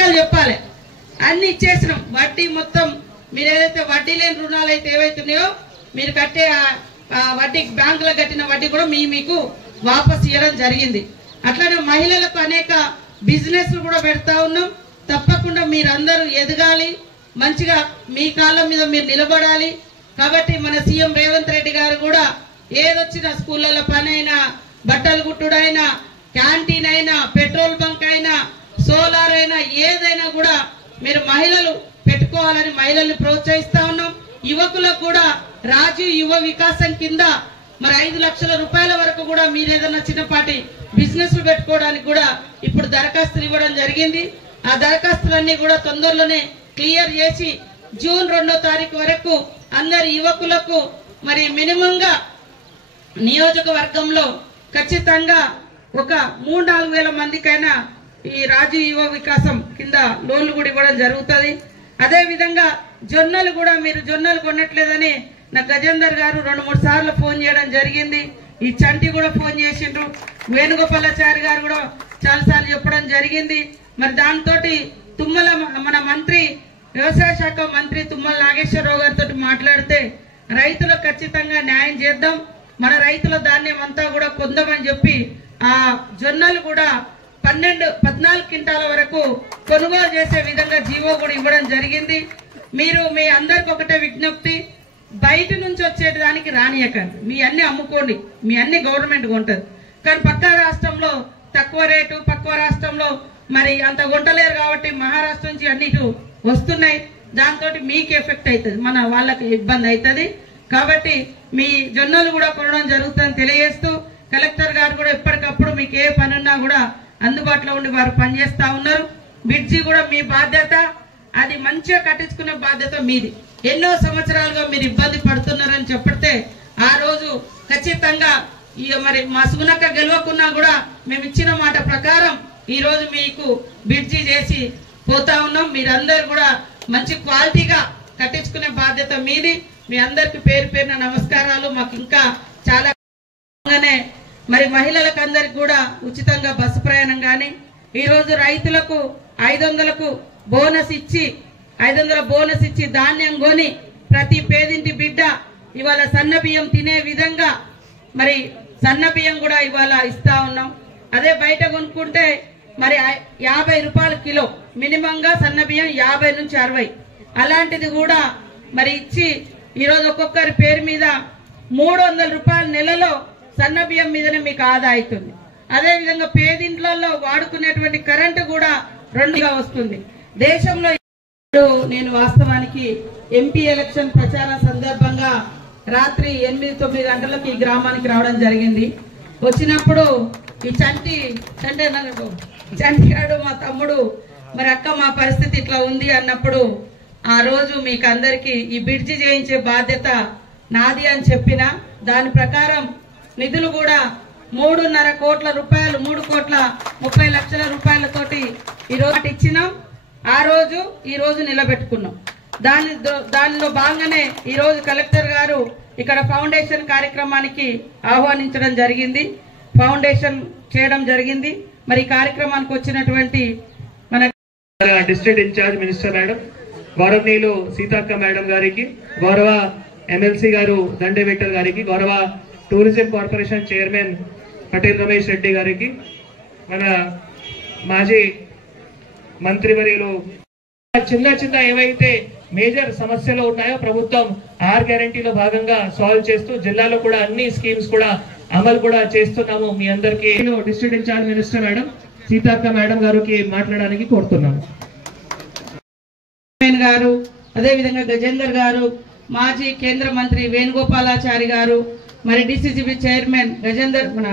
లెక్కలు చెప్పాలి. అన్ని ఇచ్చేసినాం. వడ్డీ మొత్తం మీరు ఏదైతే వడ్డీ లేని రుణాలు అయితే ఏవైతున్నాయో మీరు కట్టే వడ్డీ బ్యాంకులకు కట్టిన వడ్డీ కూడా మీకు వాపస్ ఇవ్వడం జరిగింది. అట్లానే మహిళలకు అనేక బిజినెస్లు కూడా పెడతా ఉన్నాం. తప్పకుండా మీరందరూ ఎదగాలి, మంచిగా మీ కాళ్ళ మీద మీరు నిలబడాలి. కాబట్టి మన సీఎం రేవంత్ రెడ్డి గారు కూడా ఏదొచ్చినా స్కూళ్ళలో పని అయినా, బట్టలు కుట్టుడైనా, క్యాంటీన్ అయినా, పెట్రోల్ బంక్ అయినా, సోలార్ అయినా, ఏదైనా కూడా మీరు మహిళలు పెట్టుకోవాలని మహిళల్ని ప్రోత్సహిస్తా ఉన్నాం. యువకులకు కూడా రాజీవ్ యువ వికాసం కింద మరి 5 లక్షల రూపాయల వరకు కూడా మీరు ఏదైనా చిన్నపాటి బిజినెస్ పెట్టుకోవడానికి కూడా ఇప్పుడు దరఖాస్తులు ఇవ్వడం జరిగింది. ఆ దరఖాస్తులన్నీ కూడా తొందరలోనే క్లియర్ చేసి జూన్ 2వ తారీఖు వరకు అందరి యువకులకు మరి మినిమంగా నియోజకవర్గంలో ఖచ్చితంగా ఒక 3-4 వేల మందికైనా ఈ రాజీవ్ యువ వికాసం కింద లోన్లు కూడా ఇవ్వడం జరుగుతుంది. అదే విధంగా జొన్నలు కూడా మీరు జొన్నలు కొనట్లేదని నా గజేందర్ గారు 2-3 సార్లు ఫోన్ చేయడం జరిగింది. ఈ చంటి కూడా ఫోన్ చేసిండ్రు, వేణుగోపాలాచారి గారు కూడా చాలాసార్లు చెప్పడం జరిగింది. మరి దాంతో తుమ్మల మన మంత్రి వ్యవసాయ శాఖ మంత్రి తుమ్మల నాగేశ్వరరావు గారితో మాట్లాడితే రైతులకు ఖచ్చితంగా న్యాయం చేద్దాం, మన రైతుల ధాన్యం అంతా కూడా కొందామని చెప్పి ఆ జొన్నలు కూడా 14 క్వింటాల వరకు కొనుగోలు చేసే విధంగా జీవో కూడా ఇవ్వడం జరిగింది. మీరు మీ అందరికి ఒకటే విజ్ఞప్తి, బయట నుంచి వచ్చేదానికి రానియకండి, మీ అన్ని అమ్ముకోండి, మీ అన్ని గవర్నమెంట్ కొంటది. కానీ పక్క రాష్ట్రంలో తక్కువ రేటు, పక్క రాష్ట్రంలో మరి అంత కొంటలేరు కాబట్టి మహారాష్ట్ర నుంచి అన్నిటి వస్తున్నాయి. దాంతో మీకు ఎఫెక్ట్ అవుతుంది, మన వాళ్ళకి ఇబ్బంది అవుతుంది. కాబట్టి మీ జొన్నలు కూడా కొనడం జరుగుతుందని తెలియజేస్తూ కలెక్టర్ గారు కూడా ఎప్పటికప్పుడు మీకు ఏ పని ఉన్నా కూడా అందుబాటులో ఉండి వారు పనిచేస్తా ఉన్నారు. బ్రిడ్జి కూడా మీ బాధ్యత, అది మంచిగా కట్టించుకునే బాధ్యత మీది. ఎన్నో సంవత్సరాలుగా మీరు ఇబ్బంది పడుతున్నారని చెప్పితే ఆ రోజు ఖచ్చితంగా మరి మా సునక్క గెలవకున్నా కూడా మేము ఇచ్చిన మాట ప్రకారం ఈ రోజు మీకు బ్రిడ్జి చేసి పోతా ఉన్నాం. మీరందరూ కూడా మంచి క్వాలిటీగా కట్టించుకునే బాధ్యత మీది. మీ అందరికి పేరు పేరున నమస్కారాలు. మాకు ఇంకా చాలా మరి మహిళలకు అందరికి కూడా ఉచితంగా బస్సు ప్రయాణం కానీ, ఈరోజు రైతులకు 500 బోనస్ ఇచ్చి 500 బోనస్ ఇచ్చి ధాన్యం కొని ప్రతి పేదింటి బిడ్డ ఇవాళ సన్న బియ్యం తినే విధంగా మరి సన్న బియ్యం కూడా ఇవాళ ఇస్తా ఉన్నాం. అదే బయట కొనుక్కుంటే మరి 50 రూపాయల కిలో మినిమంగా సన్న బియ్యం 50 నుంచి 60, అలాంటిది కూడా మరి ఇచ్చి ఈరోజు ఒక్కొక్కరి పేరు మీద 300 రూపాయల నెలలో సన్న బియ్యం మీదనే మీకు ఆదా అవుతుంది. అదే విధంగా పేదింట్లలో వాడుకునేటువంటి కరెంటు కూడా 2గా వస్తుంది. దేశంలో నేను వాస్తవానికి ఎంపీ ఎలక్షన్ ప్రచారం సందర్భంగా రాత్రి 8-9 గంటలకు ఈ గ్రామానికి రావడం జరిగింది. వచ్చినప్పుడు ఈ చంటిగాడు మా తమ్ముడు మరి అక్క మా పరిస్థితి ఇట్లా ఉంది అన్నప్పుడు ఆ రోజు మీకు అందరికి ఈ బ్రిడ్జి చేయించే బాధ్యత నాది అని చెప్పిన దాని ప్రకారం నిధులు కూడా 3.5 కోట్ల రూపాయలు 3,30,00,000 రూపాయలతోటి ఈరోజు ఇచ్చినాం. ఆ రోజు ఈ రోజు నిలబెట్టుకున్నాం. దానిలో భాగంగానే ఈ రోజు కలెక్టర్ గారు ఇక్కడ ఫౌండేషన్ కార్యక్రమానికి ఆహ్వానించడం జరిగింది, ఫౌండేషన్ చేయడం జరిగింది. మరి కార్యక్రమానికి వచ్చినటువంటి మన డిస్ట్రిక్ట్ ఇన్ఛార్జ్ మినిస్టర్ మేడం గౌరవనీయులు సీతక్క మేడం గారికి, గౌరవ ఎమ్మెల్సీ గారు దండే విఠల్ గారికి, గౌరవ tourism corporation chairman Patel Ramesh Reddy గారికి, మన మాజీ మంత్రివర్యులు చిన్న ఏవైతే మేజర్ సమస్యలు ఉన్నాయో ప్రభుత్వం 6 గ్యారంటీలో భాగంగా సాల్వ్ చేస్తూ జిల్లాలో కూడా అన్ని స్కీమ్స్ కూడా అమలు కూడా చేస్తున్నాము. మీ అందరికీ district in charge minister madam Seethakka madam గారికి మాట్లాడడానికి కోరుతున్నాను. గారు అదే విధంగా గజేందర్ గారు, మాజీ కేంద్ర మంత్రి వేణుగోపాలాచారి గారు, మరి డిసిసిబి చైర్మన్ గజేందర్ మన